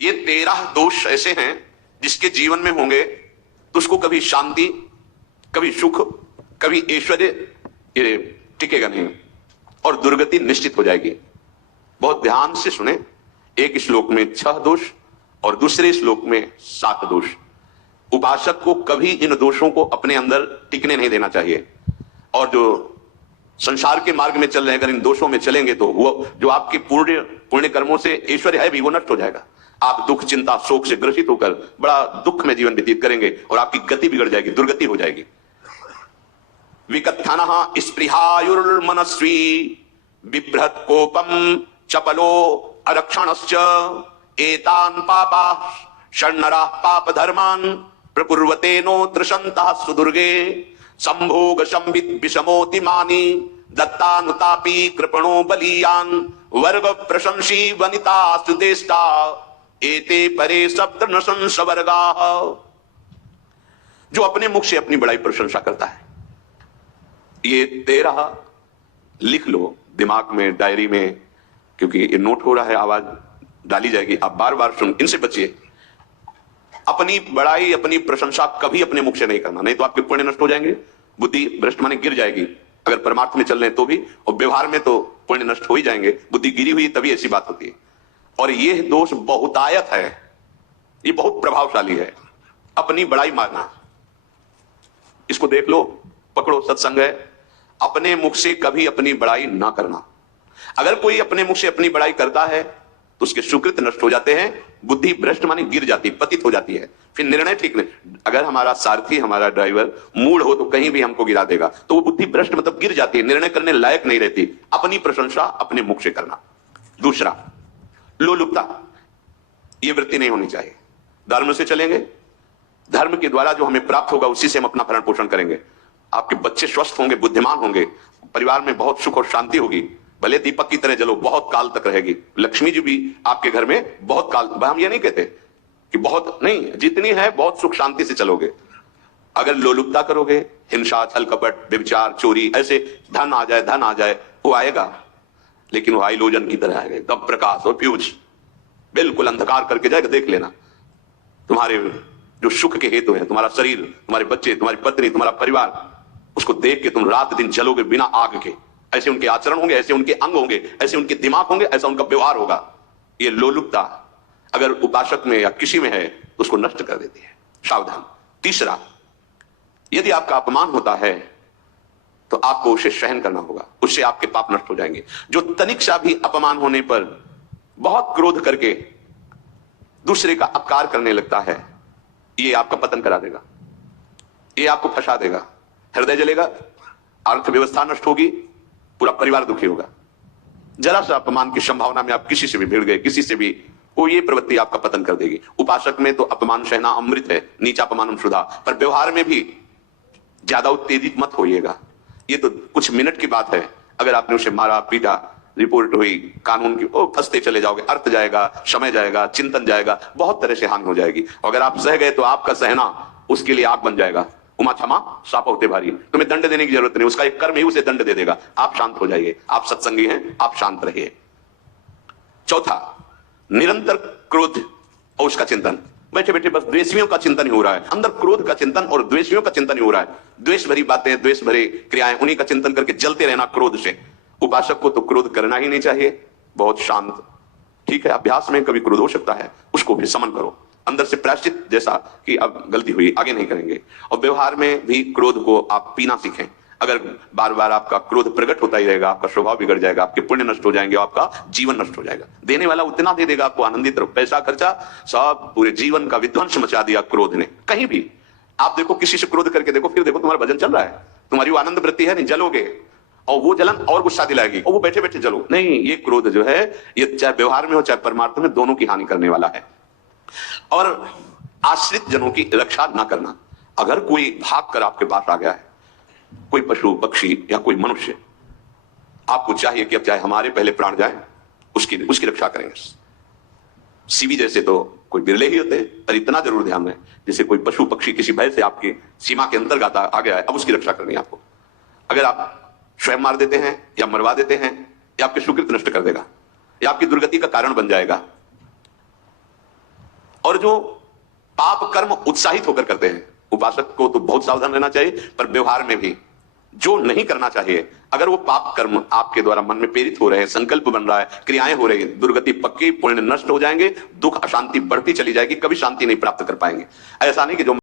ये 13 दोष ऐसे हैं जिसके जीवन में होंगे तो उसको कभी शांति, कभी सुख, कभी ऐश्वर्य ये टिकेगा नहीं और दुर्गति निश्चित हो जाएगी। बहुत ध्यान से सुने, एक श्लोक में 6 दोष और दूसरे श्लोक में 7 दोष। उपासक को कभी इन दोषों को अपने अंदर टिकने नहीं देना चाहिए। और जो संसार के मार्ग में चल रहे हैं, अगर इन दोषों में चलेंगे तो वो जो आपके पुण्य कर्मों से ऐश्वर्य है भी वो नष्ट हो जाएगा। आप दुख, चिंता, शोक से ग्रसित होकर बड़ा दुख में जीवन व्यतीत करेंगे और आपकी गति बिगड़ जाएगी, दुर्गति हो जाएगी। विकथनः स्पृहायुर्मनस्वी बिभ्रत कोपम चपलो अरक्षणश्च एतान् पापाः षण्णराः पाप धर्मान् प्रकुर्वते नो त्रसन्तः सुदुर्गे संभोग संवित विषमोतिमानी दत्तानुतापी कृपणो बलीयान् वर्ग प्रशंसी वनिता सुदेष्टा एते परे सप्त न संसवर्गाः। जो अपने मुख से अपनी बड़ाई प्रशंसा करता है, ये 13 लिख लो दिमाग में, डायरी में, क्योंकि ये नोट हो रहा है, आवाज डाली जाएगी, आप बार बार सुन, इनसे बचिए। अपनी बड़ाई, अपनी प्रशंसा कभी अपने मुख से नहीं करना, नहीं तो आपके पुण्य नष्ट हो जाएंगे, बुद्धि भ्रष्ट माने गिर जाएगी। अगर परमार्थ में चल रहे हैं तो भी, और व्यवहार में तो पुण्य नष्ट हो ही जाएंगे। बुद्धि गिरी हुई तभी ऐसी बात होती है। और यह दोष बहुतायत है, ये बहुत प्रभावशाली है, अपनी बड़ाई मारना। इसको देख लो, पकड़ो, सत्संग है। अपने मुख से कभी अपनी बड़ाई ना करना। अगर कोई अपने मुख से अपनी बड़ाई करता है तो उसके सुकृत नष्ट हो जाते हैं, बुद्धि भ्रष्ट माने गिर जाती, पतित हो जाती है, फिर निर्णय ठीक नहीं। अगर हमारा सारथी, हमारा ड्राइवर मूढ़ हो तो कहीं भी हमको गिरा देगा, तो वो बुद्धि भ्रष्ट मतलब गिर जाती है, निर्णय करने लायक नहीं रहती। अपनी प्रशंसा अपने मुख से करना। दूसरा, लोलुपता, ये वृत्ति नहीं होनी चाहिए। धर्म से चलेंगे, धर्म के द्वारा जो हमें प्राप्त होगा उसी से हम अपना भरण पोषण करेंगे। आपके बच्चे स्वस्थ होंगे, बुद्धिमान होंगे, परिवार में बहुत सुख और शांति होगी, भले दीपक की तरह जलो, बहुत काल तक रहेगी। लक्ष्मी जी भी आपके घर में बहुत काल, हम ये नहीं कहते कि बहुत नहीं, जितनी है बहुत सुख शांति से चलोगे। अगर लोलुपता करोगे, हिंसा, छल कपट, व्यभिचार, चोरी, ऐसे धन आ जाए, वो आएगा, लेकिन वो हाइलोजन की तरह आएगा, एकदम प्रकाश और फ्यूज, बिल्कुल अंधकार करके जाएगा। देख लेना, तुम्हारे जो सुख के हेतु है, तुम्हारा शरीर, तुम्हारे बच्चे, तुम्हारी पत्नी, तुम्हारा परिवार, उसको देख के तुम रात दिन जलोगे बिना आग के। ऐसे उनके आचरण होंगे, ऐसे उनके अंग होंगे, ऐसे उनके दिमाग होंगे, ऐसा उनका व्यवहार होगा। ये लोलुपता अगर उपासक में या किसी में है तो उसको नष्ट कर देती है, सावधान। तीसरा, यदि आपका अपमान होता है तो आपको उसे सहन करना होगा, उससे आपके पाप नष्ट हो जाएंगे। जो तनिक सा भी अपमान होने पर बहुत क्रोध करके दूसरे का अपकार करने लगता है, ये आपका पतन करा देगा, ये आपको फंसा देगा, हृदय जलेगा, अर्थव्यवस्था नष्ट होगी, पूरा परिवार दुखी होगा। जरा सा अपमान की संभावना में आप किसी से भी भिड़ गए, किसी से भी, वो ये प्रवृत्ति आपका पतन कर देगी। उपासक में तो अपमान सहना अमृत है, नीचा अपमानम सुधा, पर व्यवहार में भी ज्यादा उत्तेजित मत होइएगा। ये तो कुछ मिनट की बात है, अगर आपने उसे मारा, पीटा, रिपोर्ट हुई कानून की, वो फंसते चले जाओगे, अर्थ जाएगा, समय जाएगा, चिंतन जाएगा, बहुत तरह से हानि हो जाएगी। अगर आप सह गए तो आपका सहना उसके लिए आग बन जाएगा। उमा क्षमा साप होते भारी, तुम्हें दंड देने की जरूरत नहीं, उसका एक कर्म ही उसे दंड दे देगा। आप शांत हो जाइए, आप सत्संगी हैं, आप शांत रहिए। चौथा, निरंतर क्रोध और उसका चिंतन। बैठे बैठे बस द्वेषियों का चिंतन ही हो रहा है, अंदर क्रोध का चिंतन और द्वेषियों का चिंतन ही हो रहा है। द्वेष भरी बातें, द्वेष भरी क्रियाएं, उन्हीं का चिंतन करके जलते रहना क्रोध से। उपासक को तो क्रोध करना ही नहीं चाहिए, बहुत शांत। ठीक है, अभ्यास में कभी क्रोध हो सकता है, उसको भी समन करो, अंदर से प्रायश्चित, जैसा कि अब गलती हुई, आगे नहीं करेंगे। और व्यवहार में भी क्रोध को आप पीना सीखें। अगर बार बार आपका क्रोध प्रकट होता ही रहेगा, आपका स्वभाव बिगड़ जाएगा, आपके पुण्य नष्ट हो जाएंगे, आपका जीवन नष्ट हो जाएगा। देने वाला उतना दे देगा आपको, आनंदित रहो, पैसा खर्चा, सब पूरे जीवन का विध्वंस मचा दिया क्रोध ने। कहीं भी आप देखो, किसी से क्रोध करके देखो, फिर देखो तुम्हारा भजन चल रहा है, तुम्हारी वो आनंद वृत्ति है नहीं, जलोगे, और वो जलन और गुस्सा दिलाएगी, और वो बैठे बैठे जलो नहीं। ये क्रोध जो है, ये चाहे व्यवहार में हो चाहे परमार्थ में, दोनों की हानि करने वाला है। और आश्रित जनों की रक्षा ना करना। अगर कोई भाग कर आपके पास आ गया है, कोई पशु पक्षी या कोई मनुष्य, आपको चाहिए कि अब चाहे हमारे पहले प्राण जाए, उसकी रक्षा करेंगे। सीवी जैसे तो कोई बिरले ही होते हैं, पर इतना जरूर ध्यान रहे, जैसे कोई पशु पक्षी किसी भय से आपकी सीमा के अंतर्गत आ गया है, अब उसकी रक्षा करनी है आपको। अगर आप स्वयं मार देते हैं या मरवा देते हैं, या आपके सुकृत नष्ट कर देगा, या आपकी दुर्गति का कारण बन जाएगा। और जो पाप कर्म उत्साहित होकर करते हैं, उपासक को तो बहुत सावधान रहना चाहिए, पर व्यवहार में भी जो नहीं करना चाहिए, अगर वो पाप कर्म आपके द्वारा मन में प्रेरित हो रहे हैं, संकल्प बन रहा है, क्रियाएं हो रही है, दुर्गति पक्की, पुण्य नष्ट हो जाएंगे, दुख अशांति बढ़ती चली जाएगी, कभी शांति नहीं प्राप्त कर पाएंगे। ऐसा नहीं कि जो